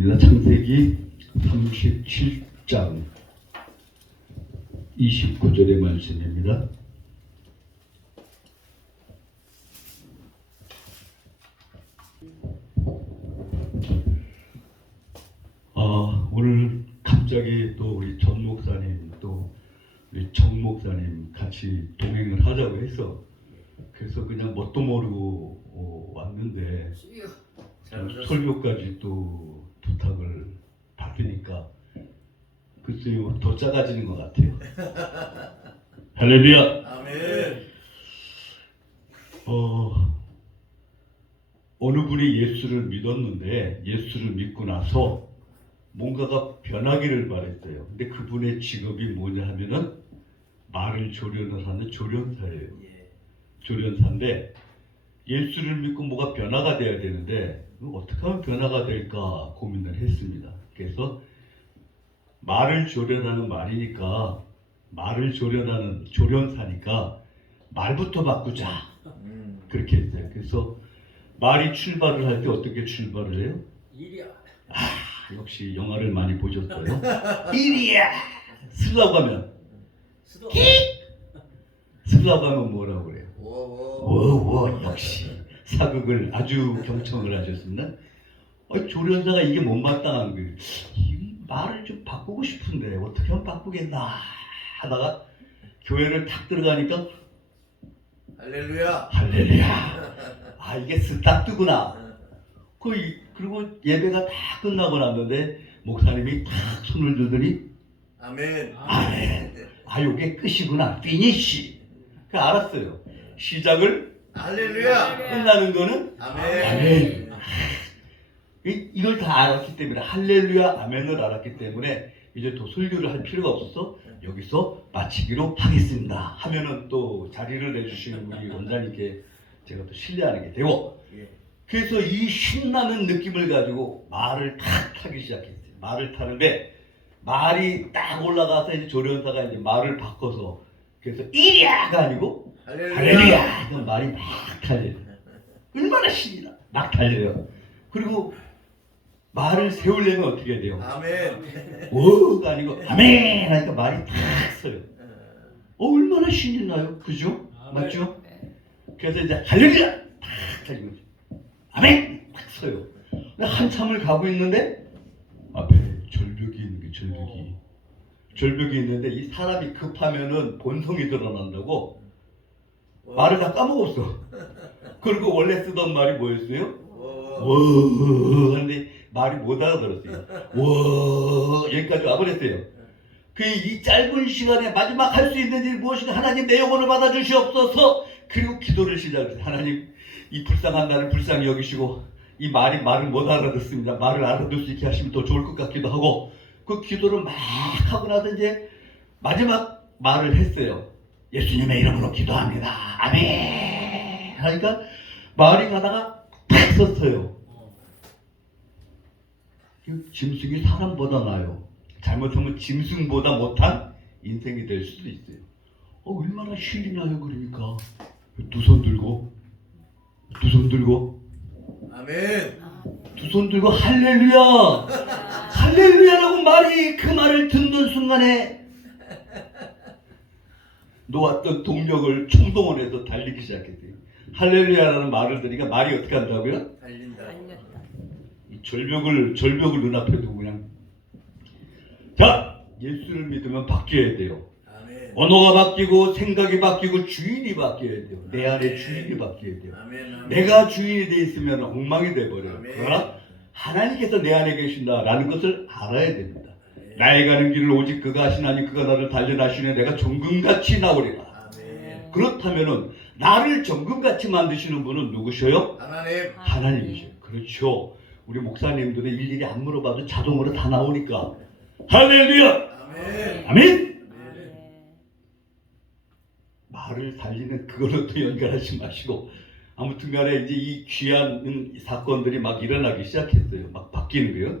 창세기 37장 29절의 말씀입니다. 오늘 갑자기 또 우리 전 목사님 또 우리 정 목사님 같이 동행을 하자고 해서 그래서 그냥 뭣도 모르고 왔는데 설교까지 또 부탁을 받으니까 글쎄요 더 작아지는 것 같아요. 할렐루야. 아멘. 어느 분이 예수를 믿었는데 예수를 믿고 나서 뭔가가 변하기를 바랬어요. 근데 그분의 직업이 뭐냐 하면은 말을 조련을 하는 조련사예요. 조련사인데 예수를 믿고 뭐가 변화가 돼야 되는데 어떻게 하면 변화가 될까 고민을 했습니다. 그래서 말을 조련하는 말이니까 말을 조련하는 조련사니까 말부터 바꾸자 그렇게 했어요. 그래서 말이 출발을 할 때 어떻게 출발을 해요? 일이야. 역시 영화를 많이 보셨어요. 일이야. 쓰려고 하면 쓰려고 하면 뭐라고 그래요? 워워. 역시 사극을 아주 경청을 하셨습니다. 조련사가 이게 못마땅한 거예요. 이 말을 좀 바꾸고 싶은데 어떻게 하면 바꾸겠나 하다가 교회를 탁 들어가니까 할렐루야. 할렐루야. 이게 스타트구나. 그리고 예배가 다 끝나고 났는데 목사님이 탁 손을 들더니 아멘. 아멘. 요게 끝이구나. 피니시. 그 알았어요. 시작을 할렐루야. 끝나는 거는 아멘. 이걸 다 알았기 때문에 할렐루야 아멘을 알았기 때문에 이제 또 설교를 할 필요가 없어서 여기서 마치기로 하겠습니다 하면은 또 자리를 내주시는 우리 원장님께 제가 또 신뢰하는 게 되고 그래서 이 신나는 느낌을 가지고 말을 탁 타기 시작했어요. 말을 타는데 말이 딱 올라가서 이제 조련사가 이제 말을 바꿔서 그래서 이리야가 아니고 할렐루야 그냥 말이 막 달려요. 얼마나 신이 나. 막 달려요. 그리고 말을 세우려면 어떻게 해야 돼요? 아멘. 오가 아니고 아멘 하니까 말이 탁 서요. 얼마나 신이 나요. 그죠? 맞죠? 그래서 이제 할렐루야 탁 달리고 아멘 탁 서요. 한참을 가고 있는데 앞에 절벽이 있는 게 절벽이 있는데 이 사람이 급하면은 본성이 드러난다고 말을 다 까먹었어. 그리고 원래 쓰던 말이 뭐였어요? 워 하는데 말이 못 알아들었어요. 워 여기까지 와버렸어요. 이 짧은 시간에 마지막 할 수 있는 일 무엇인가 하나님 내 영혼을 받아주시옵소서. 그리고 기도를 시작했어요. 하나님 이 불쌍한 나를 불쌍히 여기시고 이 말을 못 알아듣습니다. 말을 알아들 수 있게 하시면 더 좋을 것 같기도 하고 그 기도를 막 하고 나서 이제 마지막 말을 했어요. 예수님의 이름으로 기도합니다. 아멘 하니까 말이 가다가 탁 섰어요. 짐승이 사람보다 나아요. 잘못하면 짐승보다 못한 인생이 될 수도 있어요. 얼마나 신이 나요. 그러니까 두 손 들고 아멘. 두 손 들고 할렐루야 할렐루야라고 말이 그 말을 듣는 순간에 놓았던 동력을 총동원해서 달리기 시작했어요. 할렐루야라는 말을 들으니까 말이 어떻게 한다고요? 달린다. 이 절벽을 눈앞에 두고 그냥 자 예수를 믿으면 바뀌어야 돼요. 아멘. 언어가 바뀌고 생각이 바뀌고 주인이 바뀌어야 돼요. 내 안에 주인이 바뀌어야 돼요. 아멘. 내가 주인이 돼 있으면 엉망이 돼버려요. 아멘. 그러나 하나님께서 내 안에 계신다라는 것을 알아야 됩니다. 나의 가는 길을 오직 그가 하시나니 그가 나를 단련하시네 내가 정금같이 나오리라. 아멘. 그렇다면은 나를 정금같이 만드시는 분은 누구셔요? 하나님. 하나님이셔요. 그렇죠. 우리 목사님들은 일일이 안 물어봐도 자동으로 다 나오니까 할렐루야 아멘. 아멘. 말을 달리는 그걸로 또 연결하지 마시고 아무튼 간에 이제 이 귀한 사건들이 막 일어나기 시작했어요. 막 바뀌는 거예요.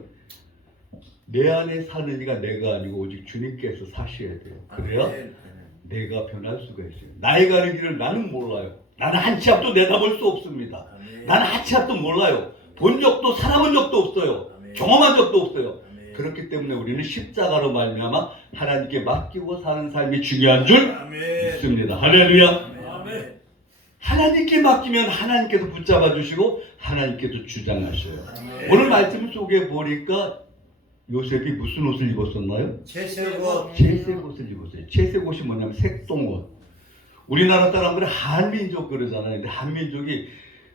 내 안에 사는 이가 내가 아니고 오직 주님께서 사셔야 돼요. 그래야 내가 변할 수가 있어요. 나의 가는 길을 나는 몰라요. 나는 한 치 앞도 내다볼 수 없습니다. 나는 한 치 앞도 몰라요. 본 적도 살아본 적도 없어요. 경험한 적도 없어요. 아멘. 그렇기 때문에 우리는 십자가로 말미암아 하나님께 맡기고 사는 삶이 중요한 줄 아멘. 믿습니다. 할렐루야. 아멘. 하나님께 맡기면 하나님께서 붙잡아 주시고 하나님께서 주장하셔요. 아멘. 오늘 말씀 속에 보니까 요셉이 무슨 옷을 입었었나요? 채색옷. 채색 옷을 입었어요. 채색 옷이 뭐냐면 색동옷. 우리나라 사람들은 한민족 그러잖아요. 근데 한민족이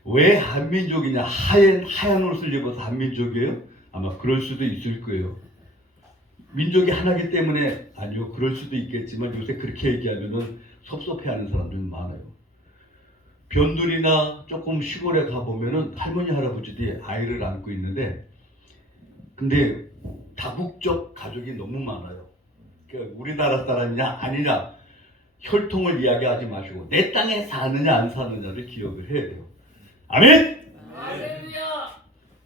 왜 한민족이냐? 하얀 옷을 입어서 한민족이에요? 아마 그럴 수도 있을 거예요. 민족이 하나기 때문에 아니요. 그럴 수도 있겠지만 요새 그렇게 얘기하면은 섭섭해하는 사람들이 많아요. 변두리나 조금 시골에 가보면은 할머니 할아버지들이 아이를 안고 있는데 근데 다국적 가족이 너무 많아요. 그러니까 우리나라 사람이냐 아니냐 혈통을 이야기하지 마시고 내 땅에 사느냐 안 사느냐를 기억을 해야 돼요. 아멘? 할렐루야.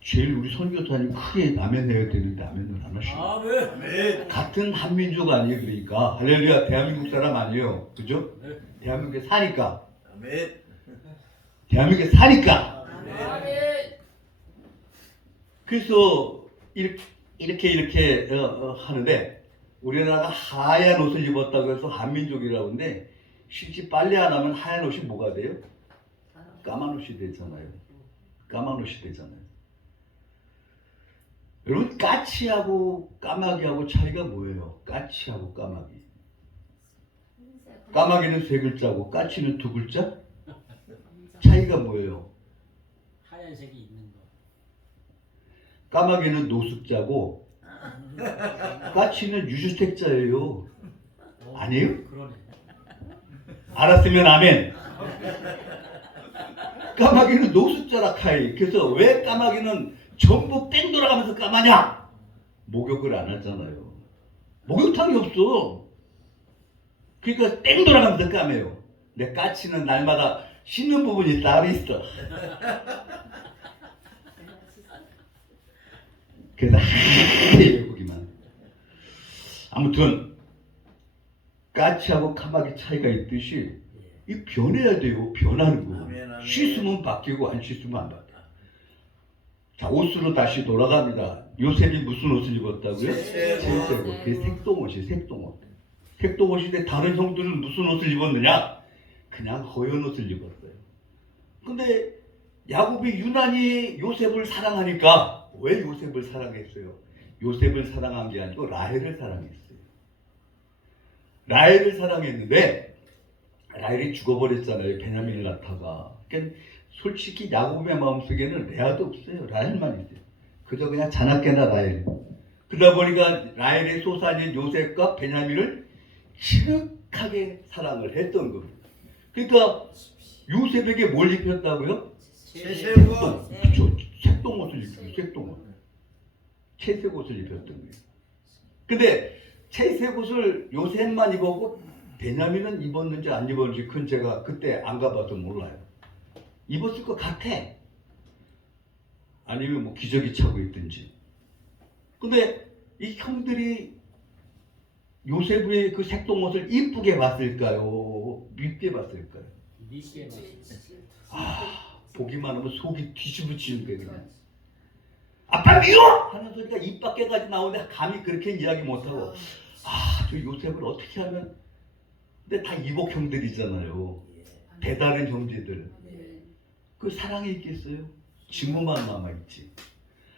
제일 우리 선교사님 크게 아멘 해야 되는데 아멘을 안 하시고 아멘. 아멘. 같은 한민족 아니에요. 그러니까 할렐루야. 대한민국 사람 아니에요. 그죠? 네. 대한민국에 사니까 아멘. 대한민국에 사니까 아멘. 그래서 이렇게 하는데 우리나라가 하얀 옷을 입었다고 해서 한민족이라고 하는데 실제 빨래 안 하면 하얀 옷이 뭐가 돼요? 까만 옷이 되잖아요. 까만 옷이 되잖아요. 여러분 까치하고 까마귀하고 차이가 뭐예요? 까치하고 까마귀. 까마귀는 세 글자고 까치는 두 글자? 차이가 뭐예요? 하얀색이 있는 거. 까마귀는 노숙자고 까치는 유주택자예요. 아니에요? 그러네. 알았으면 아멘. 까마귀는 노숙자라 카이. 그래서 왜 까마귀는 전부 뺑 돌아가면서 까마냐? 목욕을 안 하잖아요. 목욕탕이 없어. 그러니까 뺑 돌아가면서 까매요. 근데 까치는 날마다 씻는 부분이 따로 있어. 그래서 하얗게 보기만. 아무튼 까치하고 까마귀 차이가 있듯이 이 변해야 돼요. 변하는 거. 아멘, 아멘. 씻으면 바뀌고 안 씻으면 안 바뀌어. 자, 옷으로 다시 돌아갑니다. 요셉이 무슨 옷을 입었다고요? 채색 채색옷. 그 색동옷이 색동옷. 색동옷인데 다른 형들은 무슨 옷을 입었느냐? 그냥 허연 옷을 입었어요. 근데 야곱이 유난히 요셉을 사랑하니까 왜 요셉을 사랑했어요? 요셉을 사랑한 게 아니고 라헬을 사랑했어요. 라헬을 사랑했는데 라헬이 죽어버렸잖아요. 베냐민을 낳다가. 그러니까 솔직히 야곱의 마음속에는 레아도 없어요. 라헬만 있어요. 그저 그냥 자나깨나 라헬. 그러다 보니까 라헬의 소산인 요셉과 베냐민을 지극하게 사랑을 했던 겁니다. 그러니까 요셉에게 뭘 입혔다고요? 채색옷. 그렇죠. 색동옷을 입혔어요. 색동옷. 채색옷을 입혔던 거예요. 근데 채색옷을 요셉만 입었고 베냐민은 입었는지 안 입었는지 그건 제가 그때 안 가봐서 몰라요. 입었을 것 같아. 아니면 뭐 기저귀 차고 있든지. 근데 이 형들이 요셉의 그 색동옷을 이쁘게 봤을까요? 밉게 봤을까요? 미시에 보기만 하면 속이 뒤집어지는 거예요. 그냥. 아빠 미워! 하는 소리가 입 밖에까지 나오는데 감히 그렇게 이야기 못하고 저 요셉을 어떻게 하면 근데 다 이복 형들이잖아요. 배다른 형제들. 그 사랑이 있겠어요? 증오만 남아있지.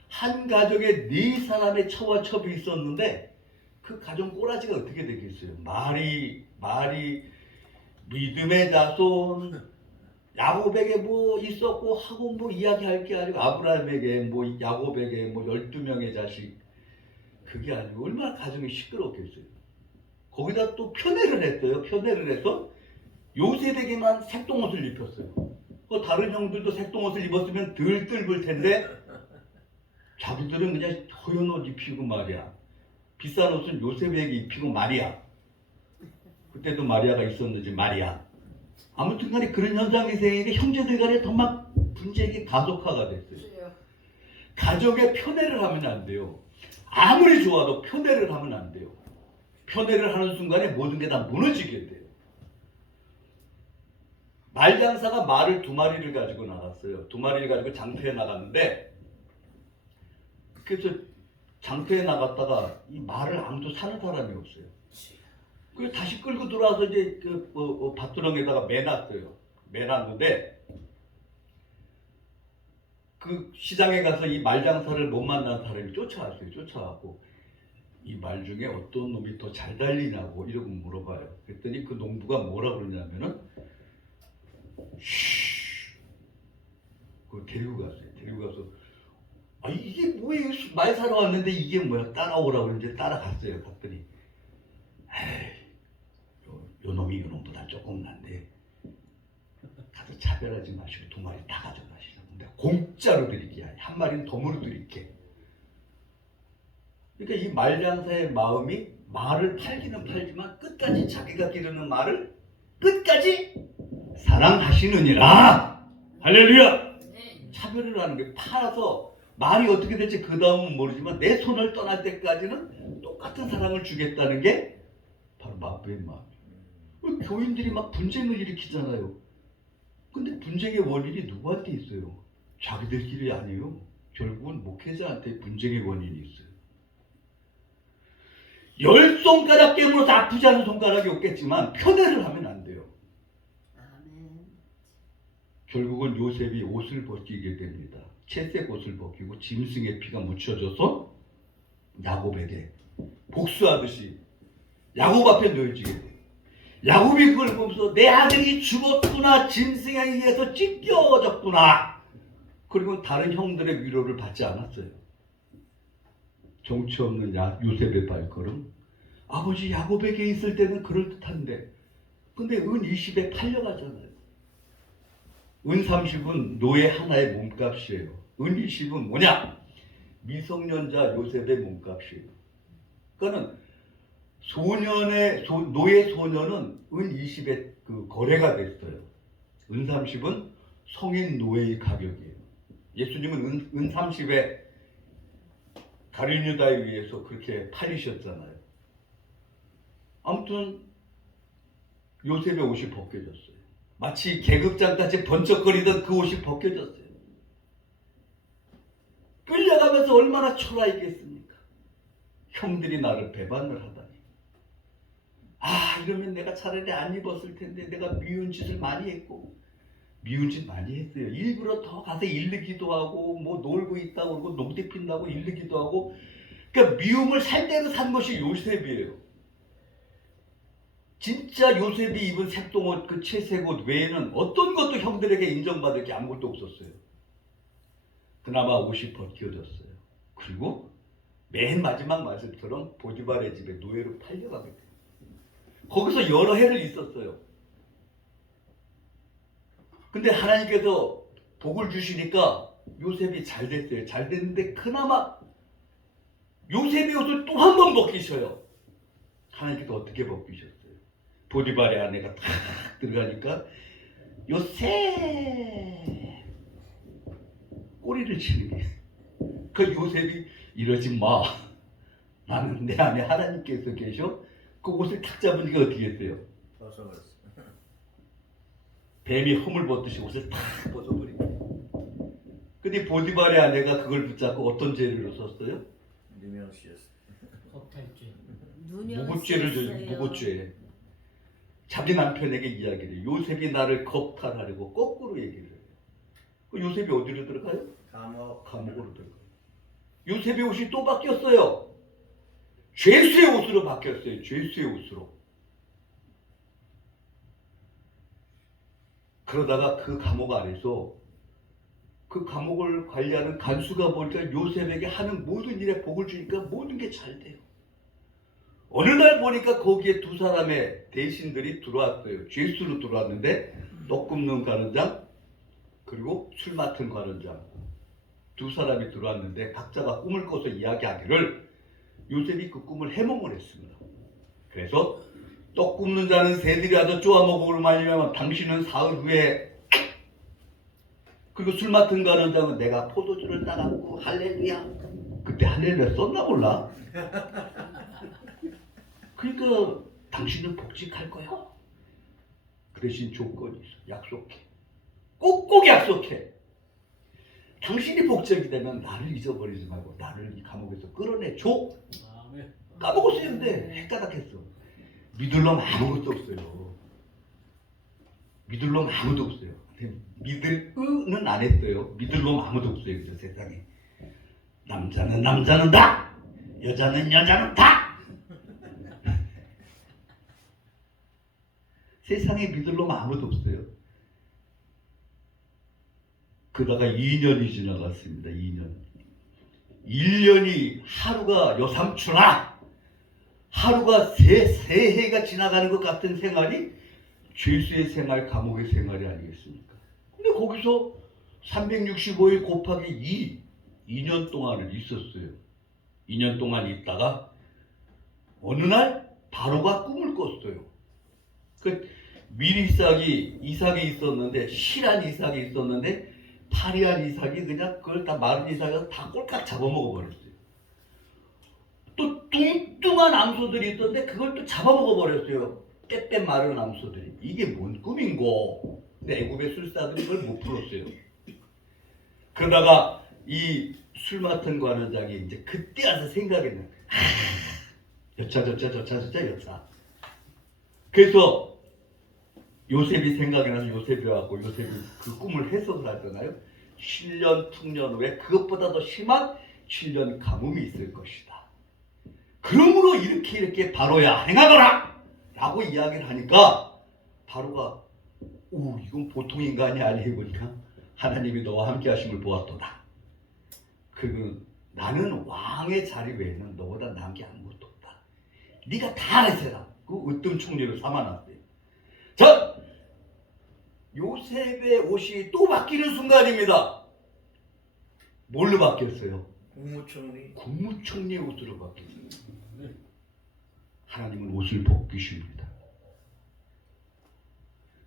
한 가족에 4사람의 처와 첩이 있었는데 그 가정 꼬라지가 어떻게 되겠어요? 말이 믿음의 자손 야곱에게 뭐 있었고 하고 뭐 이야기할 게 아니고 아브라함에게 뭐 야곱에게 뭐 12명의 자식 그게 아니고 얼마나 가정이 시끄럽겠어요. 거기다 또 편애를 했어요. 편애를 해서 요셉에게만 색동옷을 입혔어요. 다른 형들도 색동옷을 입었으면 덜 뜰을 텐데 자기들은 그냥 허연 옷 입히고 말이야. 비싼 옷은 요셉에게 입히고 말이야. 그때도 마리아가 있었는지 말이야. 아무튼 간에 그런 현상이 생기니까 형제들 간에 더 막 분쟁이 가속화가 됐어요. 가정에 편애를 하면 안 돼요. 아무리 좋아도 편애를 하면 안 돼요. 편애를 하는 순간에 모든 게 다 무너지게 돼요. 말장사가 말을 2마리를 가지고 나갔어요. 2마리를 가지고 장터에 나갔는데 그래서 장터에 나갔다가 이 말을 아무도 사는 사람이 없어요. 그래서 다시 끌고 들어와서 이제 밭두렁에다가 매놨어요. 매놨는데 그 시장에 가서 이 말 장사를 못 만난 사람이 쫓아왔어요. 쫓아와고 이 말 중에 어떤 놈이 더 잘 달리냐고 이러고 물어봐요. 그랬더니 그 농부가 뭐라 그러냐면은 쉬. 그걸 데리고 갔어요. 데리고 가서 아 이게 뭐예요? 말 사러 왔는데 이게 뭐야? 따라오라고 이제 따라갔어요. 갔더니 에이 요 놈이 요 놈보다 조금 난데 가서 차별하지 마시고 두 마리 다 가져가시라고. 내가 공짜로 드릴게. 한 마리는 덤으로 드릴게. 그러니까 이 말장사의 마음이 말을 팔기는 팔지만 끝까지 자기가 기르는 말을 끝까지 사랑하시느니라. 할렐루야. 차별을 하는 게 팔아서 말이 어떻게 될지 그 다음은 모르지만 내 손을 떠날 때까지는 똑같은 사랑을 주겠다는 게 바로 마부의 마음이에요. 교인들이 막 분쟁을 일으키잖아요. 근데 분쟁의 원인이 누구한테 있어요? 자기들끼리 아니에요. 결국은 목회자한테 분쟁의 원인이 있어요. 10손가락 깨물어서 아프지 않은 손가락이 없겠지만 편애를 하면 안 돼요. 아멘. 결국은 요셉이 옷을 벗기게 됩니다. 채색 옷을 벗기고 짐승의 피가 묻혀져서 야곱에게 복수하듯이 야곱 앞에 놓여지게 돼요. 야곱이 그걸 보면서 내 아들이 죽었구나. 짐승에 의해서 찢겨졌구나. 그리고 다른 형들의 위로를 받지 않았어요. 정치 없는 요셉의 발걸음. 아버지 야곱에게 있을 때는 그럴듯한데 근데 은 20에 팔려가잖아요. 은 30은 노예 하나의 몸값이에요. 은 20은 뭐냐? 미성년자 요셉의 몸값이에요. 그러니까는 노예 소년은 은 20에 그 거래가 됐어요. 은 30은 성인 노예의 가격이에요. 예수님은 은 30에 가룟유다에 의해서 그렇게 팔리셨잖아요. 아무튼 요셉의 옷이 벗겨졌어요. 마치 계급장같이 번쩍거리던 그 옷이 벗겨졌어요. 끌려가면서 얼마나 초라했겠습니까? 형들이 나를 배반을 하다니. 아 이러면 내가 차라리 안 입었을 텐데 내가 미운 짓을 많이 했고 미운 짓 많이 했어요. 일부러 더 가서 일르기도 하고 뭐 놀고 있다고 그러고 농대 핀다고 일르기도 하고 그러니까 미움을 살 대로 산 것이 요셉이에요. 진짜 요셉이 입은 색동옷 그 채색옷 외에는 어떤 것도 형들에게 인정받을 게 아무것도 없었어요. 그나마 옷이 벗겨졌어요. 그리고 맨 마지막 말씀처럼 보디발의 집에 노예로 팔려가게 돼요. 거기서 여러 해를 있었어요. 근데 하나님께서 복을 주시니까 요셉이 잘 됐어요. 잘 됐는데 그나마 요셉의 옷을 또 한 번 벗기셔요. 하나님께서 어떻게 벗기셨어요? 보디발의 아내가 탁 들어가니까 요셉 꼬리를 치는 게 그 요셉이 이러지 마. 나는 내 안에 하나님께서 계셔. 그 옷을 탁 잡으니까 어떻게 했어요? 벗어버렸어. 뱀이 허물 벗듯이 옷을 탁 벗어버리고. 근데 보디발의 아내가 그걸 붙잡고 어떤 죄를 썼어요? 누명씌였어. 겁탈죄. 무고죄를 져요. 무고죄. 자기 남편에게 이야기를 해요. 요셉이 나를 겁탈하려고 거꾸로 얘기를 해요. 그 요셉이 어디로 들어가요? 감옥으로 들어가요. 요셉의 옷이 또 바뀌었어요. 죄수의 옷으로 바뀌었어요. 죄수의 옷으로. 그러다가 그 감옥 안에서 그 감옥을 관리하는 간수가 보니까 요셉에게 하는 모든 일에 복을 주니까 모든 게 잘 돼요. 어느 날 보니까 거기에 두 사람의 대신들이 들어왔어요. 죄수로 들어왔는데 떡 굽는 관원장 그리고 술 맡은 관원장 두 사람이 들어왔는데 각자가 꿈을 꿔서 이야기하기를 요셉이 그 꿈을 해몽을 했습니다. 그래서 떡 굽는 자는 새들이 와서 쪼아 먹으로 말미암아 당신은 사흘 후에 그리고 술 맡은 관원장은 내가 포도주를 따갖고 할렐루야. 그때 할렐루야 썼나 몰라. 그러니까 당신은 복직할 거야. 그 대신 조건이 있어. 약속해. 꼭꼭 약속해. 당신이 복적이 되면 나를 잊어버리지 말고 나를 이 감옥에서 끌어내줘. 아멘. 까먹었어요. 근데 헷가닥했어. 믿을 놈 아무것도 없어요. 믿을 놈 아무도 없어요. 믿을 의는 안 했어요. 믿을 놈 아무도 없어요. 그죠 세상에. 남자는 남자는 다, 여자는 여자는 다. 세상에 믿을 놈 아무도 없어요. 그러다가 2년이 지나갔습니다. 2년. 1년이 하루가 여삼추나 하루가 새해가 지나가는 것 같은 생활이 죄수의 생활, 감옥의 생활이 아니겠습니까? 근데 거기서 365일 곱하기 2년 동안을 있었어요. 2년 동안 있다가 어느 날 바로가 꿈을 꿨어요. 그 밀이삭이 이삭이 있었는데 실한 이삭이 있었는데 파리한 이삭이 그냥 그걸 다 마른 이삭에서 다 꼴깍 잡아먹어 버렸어요. 또 뚱뚱한 암소들이 있던데 그걸 또 잡아먹어 버렸어요. 빼빼 마른 암소들이. 이게 뭔 꿈인고? 근데 애굽의 술사들이 그걸 못 풀었어요. 그러다가 이 술 맡은 관원장이 이제 그때 와서 생각했는 여차. 그래서 요셉이 생각이 나서 요셉이 와갖고 요셉이 그 꿈을 해석을 하잖아요. 7년 특년 후에 그것보다 더 심한 7년 가뭄이 있을 것이다. 그러므로 이렇게 바로야 행하거라! 라고 이야기를 하니까 바로가 오 이건 보통 인간이 아니고 보니까 하나님이 너와 함께 하심을 보았도다. 그리고 나는 왕의 자리 외에는 너보다 나은 게 아무것도 없다. 네가 다 해서라. 그 으뜸 총리를 삼아놨대요. 자, 요셉의 옷이 또 바뀌는 순간입니다. 뭘로 바뀌었어요? 국무총리. 국무총리의 옷으로 바뀌었어요. 하나님은 옷을 벗기십니다.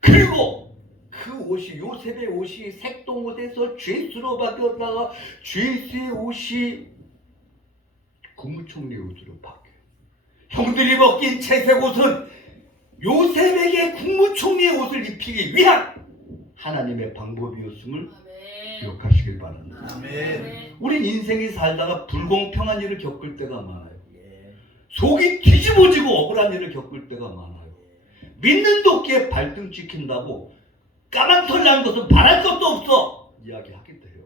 그리고 그 옷이 요셉의 옷이 색동옷에서 죄수로 바뀌었다가 죄수의 옷이 국무총리의 옷으로 바뀌어요. 형들이 벗긴 채색 옷은 요셉에게 국무총리의 옷을 입히기 위한 하나님의 방법이었음을 기억하시길 바랍니다. 아멘. 우린 인생이 살다가 불공평한 일을 겪을 때가 많아요. 예. 속이 뒤집어지고 억울한 일을 겪을 때가 많아요. 믿는 도끼에 발등 찍힌다고 까만 털 난 것은 바랄 것도 없어 이야기하기도 해요.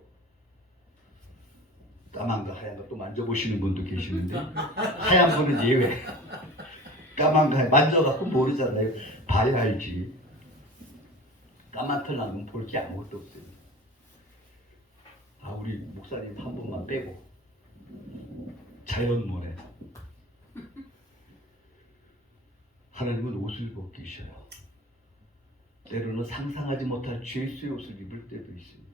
까만 거 하얀 거 또 만져보시는 분도 계시는데 하얀 거는 예외. 까만 거 만져갖고 모르잖아요. 봐야 알지. 까만 털 난 건 볼 게 아무것도 없어요. 아 우리 목사님 한 분만 빼고 자연모네. 하나님은 옷을 벗기셔요. 때로는 상상하지 못할 죄수의 옷을 입을 때도 있습니다.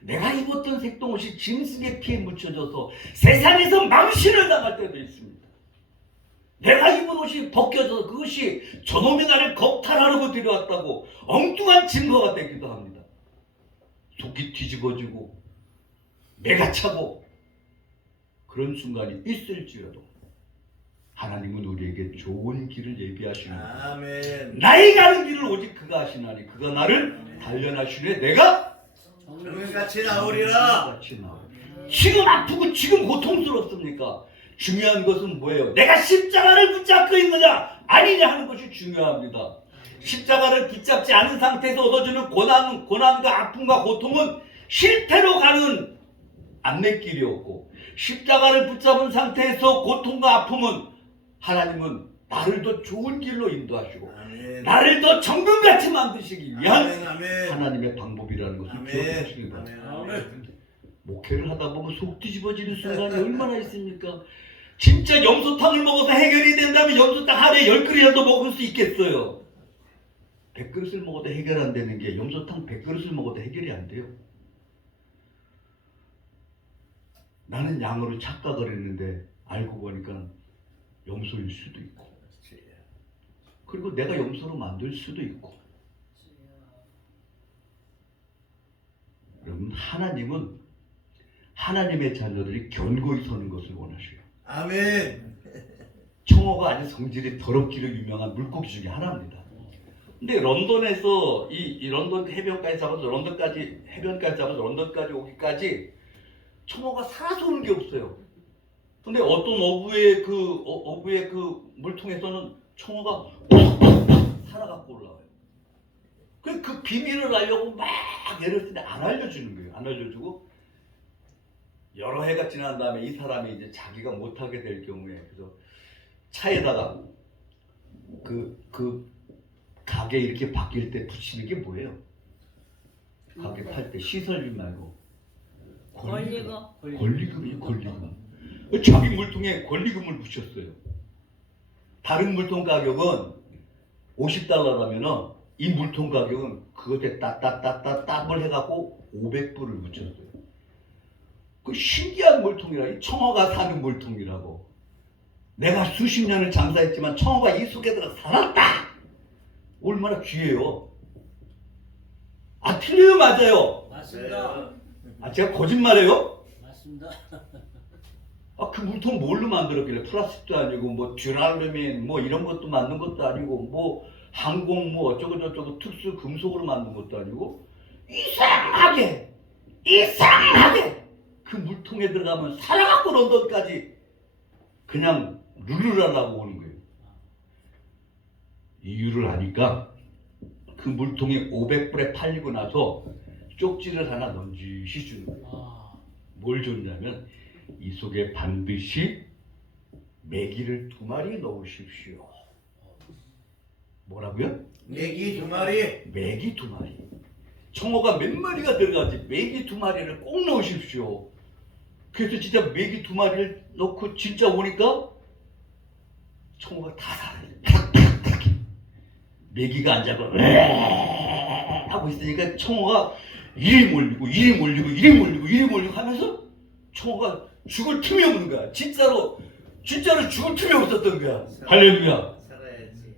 내가 입었던 색동옷이 짐승의 피에 묻혀져서 세상에서 망신을 당할 때도 있습니다. 내가 입은 옷이 벗겨져서 그것이 저놈이 나를 겁탈하려고 들여왔다고 엉뚱한 증거가 되기도 합니다. 속이 뒤집어지고 내가 차고 그런 순간이 있을지라도 하나님은 우리에게 좋은 길을 예비하시는 거예요. 아멘. 나의 가는 길을 오직 그가 하시나니 그가 나를 단련하시되 내가 정금같이 나오리라. 지금 아프고 지금 고통스럽습니까? 중요한 것은 뭐예요? 내가 십자가를 붙잡고 있느냐 아니냐 하는 것이 중요합니다. 십자가를 붙잡지 않은 상태에서 얻어지는 고난과 아픔과 고통은 실패로 가는 안내길이었고 십자가를 붙잡은 상태에서 고통과 아픔은 하나님은 나를 더 좋은 길로 인도하시고 아멘. 나를 더 정금같이 만드시기 위한 아멘. 아멘. 하나님의 방법이라는 것을 아멘. 기억하시기 바랍니다. 목회를 하다 보면 속 뒤집어지는 순간이 얼마나 있습니까? 진짜 염소탕을 먹어서 해결이 된다면 염소탕 하루에 10그릇이라도 먹을 수 있겠어요. 100그릇을 먹어도 해결 안 되는 게 염소탕 100그릇을 먹어도 해결이 안 돼요. 나는 양으로 착각을 했는데 알고 보니까 염소일 수도 있고 그리고 내가 염소로 만들 수도 있고 여러분 하나님은 하나님의 자녀들이 견고히 서는 것을 원하셔요. 아멘. 청어가 아주 성질이 더럽기로 유명한 물고기 중에 하나입니다. 근데 런던에서 이 런던 해변까지 잡아서 런던까지 해변까지 잡아서 런던까지 오기까지 청어가 살아서 오는 게 없어요. 근데 어떤 어부의 그 물통에서는 청어가 살아갖고 올라와요. 그 비밀을 알려고 막 애를 쓰는데 안 알려주는 거예요. 안 알려주고 여러 해가 지난 다음에 이 사람이 이제 자기가 못하게 될 경우에 그래서 차에다가 그 가게 이렇게 바뀔 때 붙이는 게 뭐예요? 가게 팔 때 시설비 말고 권리금이에요. 권리금. 자기 물통에 권리금을 붙였어요. 다른 물통 가격은 $50라면은 이 물통 가격은 그것에 따따따따따을 해갖고 $500을 붙였어요. 그 신기한 물통이라, 이 청어가 사는 물통이라고. 내가 수십 년을 장사했지만 청어가 이 속에 들어 살았다. 얼마나 귀해요. 아, 틀려요, 맞아요? 맞습니다. 아, 제가 거짓말해요? 맞습니다. 아, 그 물통 뭘로 만들었길래? 플라스틱도 아니고 뭐 듀랄루민 뭐 이런 것도 만든 것도 아니고 뭐 항공 뭐 어쩌고 저쩌고 특수 금속으로 만든 것도 아니고 이상하게 그 물통에 들어가면 살아갖고 런던까지 그냥 룰루라라고 오는 거예요. 이유를 아니까 그 물통이 $500에 팔리고 나서 쪽지를 하나 넌지시 주는 거예요. 뭘 줬냐면 이 속에 반드시 메기를 2마리 넣으십시오. 뭐라고요? 메기 2마리. 메기 2마리. 청어가 몇 마리가 들어가지 메기 2마리를 꼭 넣으십시오. 그래서 진짜 메기 2마리를 넣고 진짜 오니까 청어가 다 살아요. 탁탁탁. 메기가 안 잡아 하고 있으니까 청어가 이리 몰리고 하면서 청어가 죽을 틈이 없는 거야. 진짜로 죽을 틈이 없었던 거야. 할렐루야. 살아야지.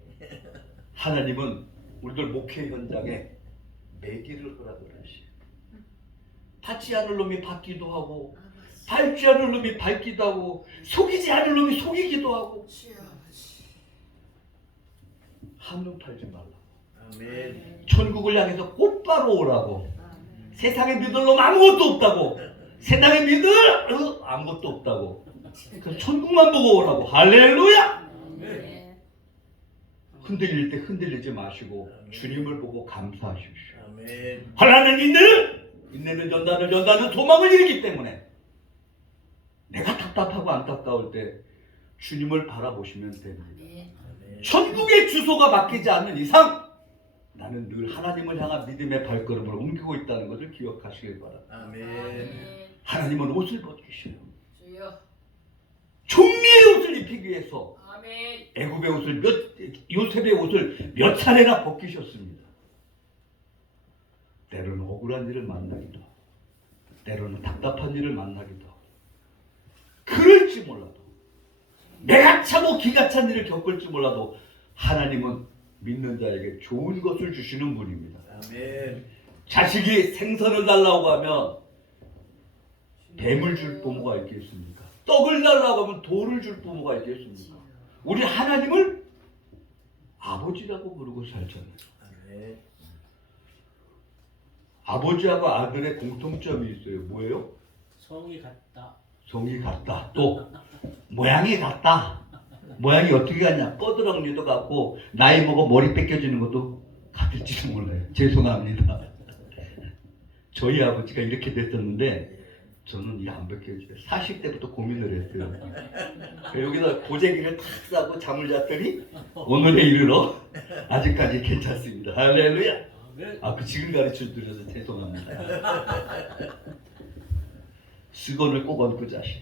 하나님은 우리들 목회 현장에 매기를 허락을 하시. 받지 않을 놈이 받기도 하고, 밟지 않을 놈이 밟기도 하고, 속이지 않을 놈이 속이기도 하고. 한눈 팔지 말라. 아멘. 천국을 향해서 곧바로 오라고. 세상에 믿을 놈 아무것도 없다고. 세상에 믿을 아무것도 없다고. 그 천국만 보고 오라고. 할렐루야. 네. 흔들릴 때 흔들리지 마시고 주님을 보고 감사하십시오. 아멘. 하나는 인내는 전다는 소망을 이루기 때문에 내가 답답하고 안타까울 때 주님을 바라보시면 됩니다. 네. 천국의 주소가 바뀌지 않는 이상 나는 늘 하나님을 향한 믿음의 발걸음을 옮기고 있다는 것을 기억하시길 바랍니다. 아멘. 하나님은 옷을 벗기셔요. 주여. 종리의 옷을 입히기 위해서 아멘. 애굽의 옷을 요셉의 옷을 몇 차례나 벗기셨습니다. 때로는 억울한 일을 만나기도 하고 때로는 답답한 일을 만나기도 하고 그럴지 몰라도 내가 차고 기가 찬 일을 겪을지 몰라도 하나님은 믿는 자에게 좋은 것을 주시는 분입니다. 아멘. 자식이 생선을 달라고 하면 뱀을 줄 부모가 있겠습니까? 떡을 달라고 하면 돌을 줄 부모가 있겠습니까? 우리 하나님을 아버지라고 부르고 살잖아요. 아멘. 아버지하고 아들의 공통점이 있어요. 뭐예요? 성이 같다. 성이 같다. 또 모양이 같다. 모양이 어떻게 같냐? 뻐드렁니도 같고 나이 먹어 머리 뺏겨지는 것도 같을지도 몰라요. 죄송합니다. 저희 아버지가 이렇게 됐었는데 저는 이 안 벗겨져요. 40대부터 고민을 했어요. 여기다 고데기를 탁 싸고 잠을 잤더니 오늘에 이르러 아직까지 괜찮습니다. 할렐루야. 아, 그 지금 가르쳐 드려서 죄송합니다. 수건을 꼭 얹고 자시.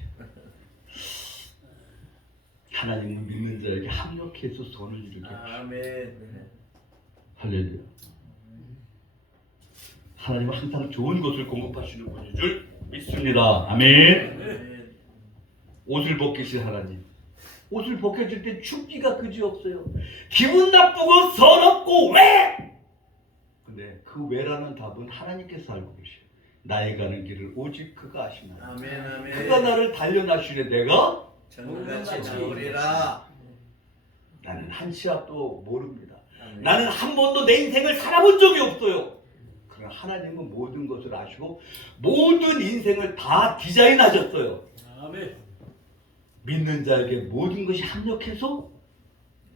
하나님은 믿는 자에게 합력해서 선을 이루게 하시오. 아멘. 할렐루야. 하나님은 항상 좋은 것을 공급하시는 분인 줄 믿습니다. 아멘. 아멘. 옷을 벗기신 하나님. 옷을 벗겨질 때 춥기가 그지없어요. 기분 나쁘고 서럽고 왜? 근데 그 왜라는 답은 하나님께서 알고 계셔요. 나의 가는 길을 오직 그가 아시나. 아멘. 아멘. 그가 나를 달려나시려 내가 전같이 나오리라. 나는 한 치 앞도 모릅니다. 나는 한 번도 내 인생을 살아본 적이 없어요. 그러나 하나님은 모든 것을 아시고 모든 인생을 다 디자인하셨어요. 아멘. 믿는 자에게 모든 것이 합력해서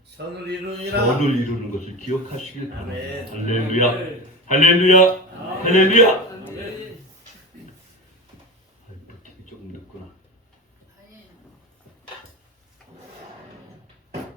선을 이루니라. 선을 이루는 것을 기억하시길 바랍니다. 아멘. 할렐루야. 할렐루야. 할렐루야.